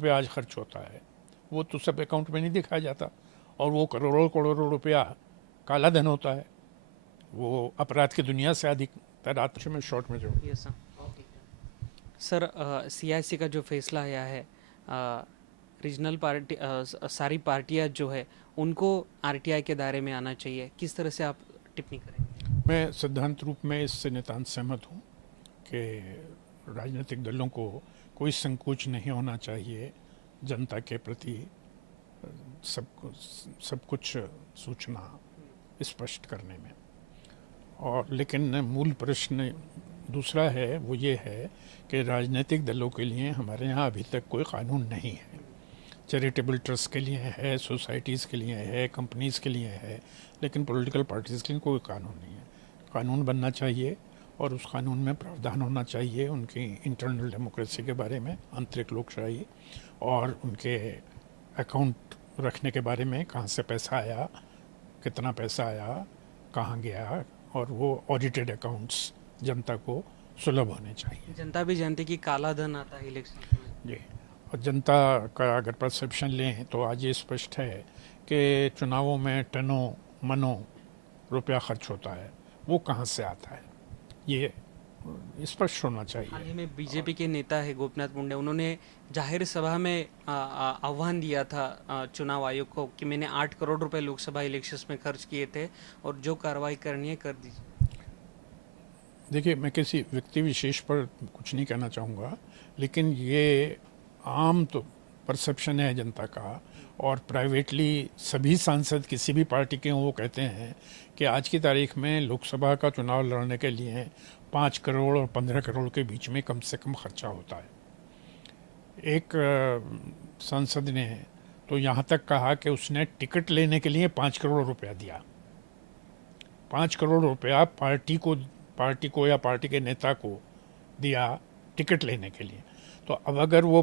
रुपया आज खर्च होता है वो तो सब अकाउंट में नहीं दिखाया जाता, और वो करोड़ों करोड़ों रुपया काला धन होता है, वो अपराध की दुनिया से अधिक तैरात में शॉर्ट में जो। Yes sir. सीआईसी का जो फैसला आया है, रीजनल पार्टी सारी पार्टियां जो है उनको आरटीआई के दायरे में आना चाहिए, किस तरह से आप टिप्पणी करेंगे? मैं सिद्धांत रूप में इससे नितांत सहमत हूँ कि राजनीतिक दलों को कोई संकोच नहीं होना चाहिए जनता के प्रति सब कुछ सूचना स्पष्ट करने में। और लेकिन मूल प्रश्न दूसरा है, वो ये है कि राजनीतिक दलों के लिए हमारे यहाँ अभी तक कोई कानून नहीं है। चैरिटेबल ट्रस्ट के लिए है, सोसाइटीज़ के लिए है, कंपनीज़ के लिए है, लेकिन पॉलिटिकल पार्टीज़ के लिए कोई कानून नहीं है। कानून बनना चाहिए और उस कानून में प्रावधान होना चाहिए उनकी इंटरनल डेमोक्रेसी के बारे में, आंतरिक लोकशाही, और उनके अकाउंट रखने के बारे में, कहाँ से पैसा आया, कितना पैसा आया, कहाँ गया, और वो ऑडिटेड अकाउंट्स जनता को सुलभ होने चाहिए। जनता भी जानती कि काला धन आता है इलेक्शन में। जी, और जनता का अगर परसेप्शन लें तो आज ये स्पष्ट है कि चुनावों में टनों मनों रुपया खर्च होता है, वो कहाँ से आता है ये स्पष्ट होना हाल चाहिए। ही में बीजेपी के नेता है गोपीनाथ मुंडे, उन्होंने जाहिर सभा में आह्वान दिया था चुनाव आयोग को कि मैंने 8 करोड़ रुपए लोकसभा इलेक्शंस में खर्च किए थे और जो कार्रवाई करनी है कर दीजिए। देखिए, मैं किसी व्यक्ति विशेष पर कुछ नहीं कहना चाहूँगा, लेकिन ये आम तो परसेप्शन है जनता का, और प्राइवेटली सभी सांसद किसी भी पार्टी के हों वो कहते हैं कि आज की तारीख में लोकसभा का चुनाव लड़ने के लिए 5 करोड़ और 15 करोड़ के बीच में कम से कम खर्चा होता है। एक सांसद ने तो यहाँ तक कहा कि उसने टिकट लेने के लिए 5 करोड़ रुपया दिया। 5 करोड़ रुपया पार्टी को या पार्टी के नेता को दिया टिकट लेने के लिए। तो अब अगर वो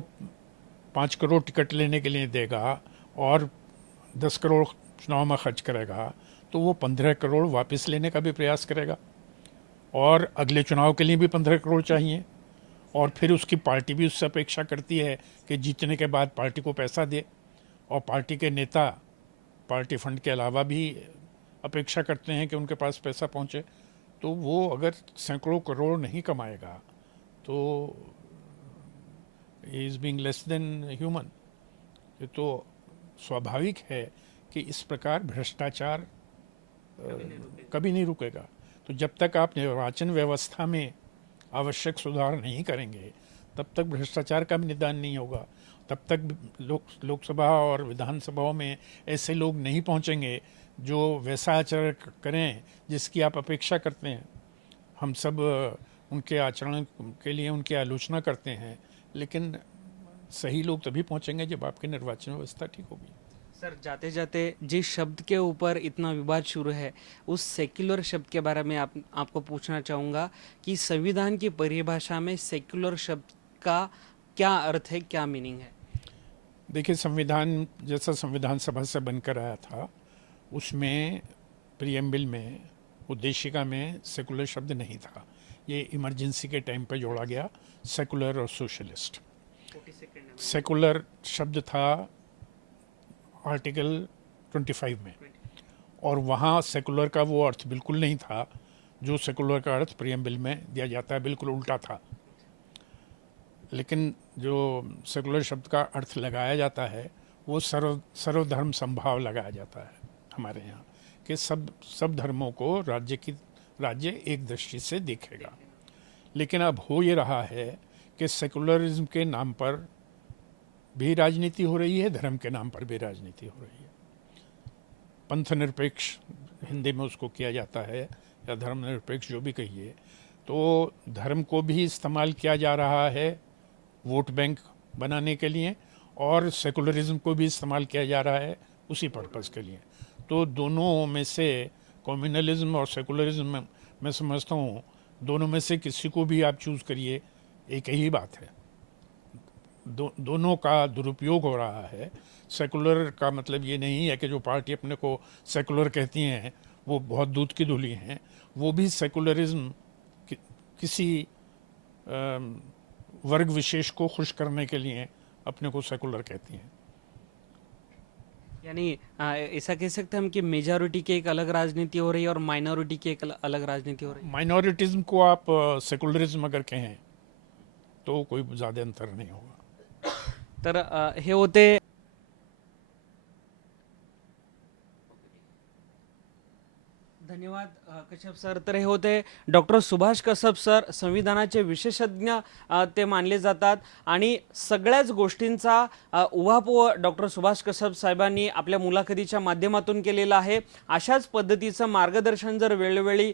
5 करोड़ टिकट लेने के लिए देगा और 10 करोड़ चुनाव में खर्च करेगा, तो वो 15 करोड़ वापस लेने का भी प्रयास करेगा, और अगले चुनाव के लिए भी 15 करोड़ चाहिए, और फिर उसकी पार्टी भी उससे अपेक्षा करती है कि जीतने के बाद पार्टी को पैसा दे, और पार्टी के नेता पार्टी फंड के अलावा भी अपेक्षा करते हैं कि उनके पास पैसा पहुंचे। तो वो अगर सैकड़ों करोड़ नहीं कमाएगा तो is being less than human. ये तो स्वाभाविक है कि इस प्रकार भ्रष्टाचार कभी नहीं रुकेगा। तो जब तक आप निर्वाचन व्यवस्था में आवश्यक सुधार नहीं करेंगे तब तक भ्रष्टाचार का भी निदान नहीं होगा। तब तक लोकसभा और विधानसभाओं में ऐसे लोग नहीं पहुंचेंगे जो वैसा आचरण करें जिसकी आप अपेक्षा करते हैं। हम सब उनके आचरण के लिए उनकी आलोचना करते हैं, लेकिन सही लोग तभी पहुंचेंगे जब आपकी निर्वाचन व्यवस्था ठीक होगी। सर, जाते जाते जिस शब्द के ऊपर इतना विवाद शुरू है, उस सेक्युलर शब्द के बारे में आपको पूछना चाहूँगा कि संविधान की परिभाषा में सेक्युलर शब्द का क्या अर्थ है, क्या मीनिंग है? देखिए, संविधान जैसा संविधान सभा से बनकर आया था उसमें प्रीएम्बल में, उद्देशिका में सेकुलर शब्द नहीं था। ये इमरजेंसी के टाइम पे जोड़ा गया, सेकुलर और सोशलिस्ट। सेकुलर शब्द था आर्टिकल 25 में, और वहाँ सेकुलर का वो अर्थ बिल्कुल नहीं था जो सेकुलर का अर्थ प्रीएम्बल में दिया जाता है, बिल्कुल उल्टा था। लेकिन जो सेकुलर शब्द का अर्थ लगाया जाता है वो सर्वधर्म संभाव लगाया जाता है हमारे यहाँ, कि सब धर्मों को राज्य एक दृष्टि से देखेगा। लेकिन अब हो ये रहा है कि सेकुलरिज्म के नाम पर भी राजनीति हो रही है, धर्म के नाम पर भी राजनीति हो रही है। पंथ निरपेक्ष हिंदी में उसको किया जाता है, या धर्म निरपेक्ष जो भी कहिए। तो धर्म को भी इस्तेमाल किया जा रहा है वोट बैंक बनाने के लिए, और सेकुलरिज्म को भी इस्तेमाल किया जा रहा है उसी पर्पज़ के लिए। तो दोनों में से, कम्युनलिज्म और सेकुलरिज्म, मैं समझता हूँ दोनों में से किसी को भी आप चूज़ करिए, एक ही बात है। दोनों का दुरुपयोग हो रहा है। सेकुलर का मतलब ये नहीं है कि जो पार्टी अपने को सेकुलर कहती हैं वो बहुत दूध की धुली हैं। वो भी सेकुलरिज्म किसी वर्ग विशेष को खुश करने के लिए अपने को सेकुलर कहती हैं। यानी ऐसा कह सकते हैं हम कि मेजॉरिटी की एक अलग राजनीति हो रही है और माइनॉरिटी की एक अलग राजनीति हो रही है। माइनॉरिटिज्म को आप सेकुलरिज्म अगर कहें तो कोई ज़्यादा अंतर नहीं होगा। तर हे होते धन्यवाद कश्यप सर. तर हे होते डॉक्टर सुभाष कश्यप सर, संविधानाचे विशेषज्ञ ते मानले जातात आणि सगळ्याच गोष्टींचा उहापोह डॉक्टर सुभाष कश्यप साहेबांनी आपल्या मुलाखतीच्या माध्यमातून केलेला आहे. अशाच पद्धतीचं मार्गदर्शन जर वेळोवेळी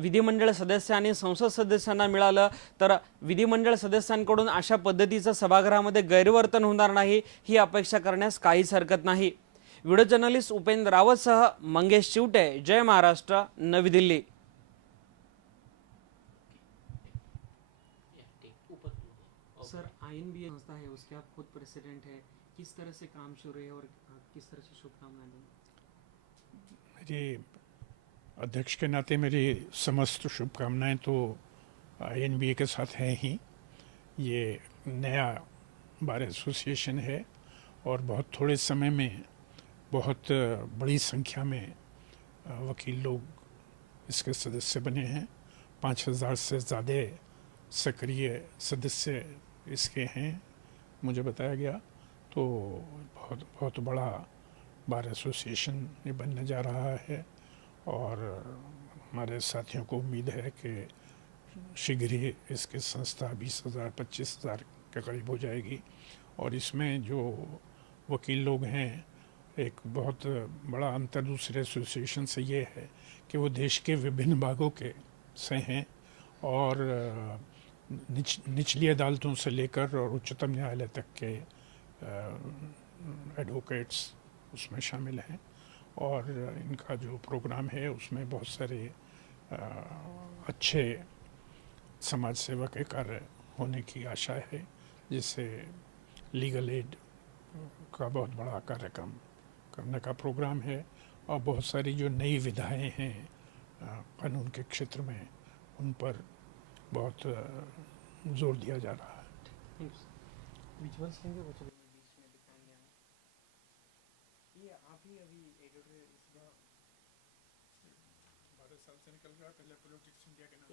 विधिमंडळ सदस्य आणि संसद सदस्यांना मिळालं तर विधिमंडळ सदस्यांकडून अशा पद्धतीचं सभागृहामध्ये गैरवर्तन होणार नाही ही अपेक्षा करण्यास काहीच हरकत नाही. व्हिडिओ जर्नलिस्ट उपेंद्र रावत सह मंगेश चिवटे, जय महाराष्ट्र, नवी दिल्ली. सर आईएनबी संस्था है, उसके आप खुद प्रेसिडेंट है, किस तरह से काम शुरू है और किस तरह से शुभकामनाएं देंगे? मेरी अध्यक्ष के नाते मेरी समस्त शुभकामनाएं तो INBA के साथ हैं ही। ये नया बार एसोसिएशन है और बहुत थोड़े समय में बहुत बड़ी संख्या में वकील लोग इसके सदस्य बने हैं। 5000 से ज़्यादा सक्रिय सदस्य इसके हैं मुझे बताया गया। तो बहुत बहुत बड़ा बार एसोसिएशन ये बनने जा रहा है और हमारे साथियों को उम्मीद है कि शीघ्र ही इसकी संस्था 20,000-25,000 के करीब हो जाएगी। और इसमें जो वकील लोग हैं, एक बहुत बड़ा अंतर दूसरे एसोसिएशन से ये है कि वो देश के विभिन्न भागों के से हैं और निचली अदालतों से लेकर और उच्चतम न्यायालय तक के एडवोकेट्स उसमें शामिल हैं। और इनका जो प्रोग्राम है उसमें बहुत सारे अच्छे समाज सेवा के कार्य होने की आशा है, जिससे लीगल एड का बहुत बड़ा कार्यक्रम करने का प्रोग्राम है। और बहुत सारी जो नई विधाएं हैं कानून के क्षेत्र में, उन पर बहुत जोर दिया जा रहा है। विजुअल्स लेंगे वो चलो बीच में दिखाएंगे हम. ये आप ही अभी एडिटर इसका 12 साल से निकल रहा पहले पॉलिटिक्स इंडिया के नाम।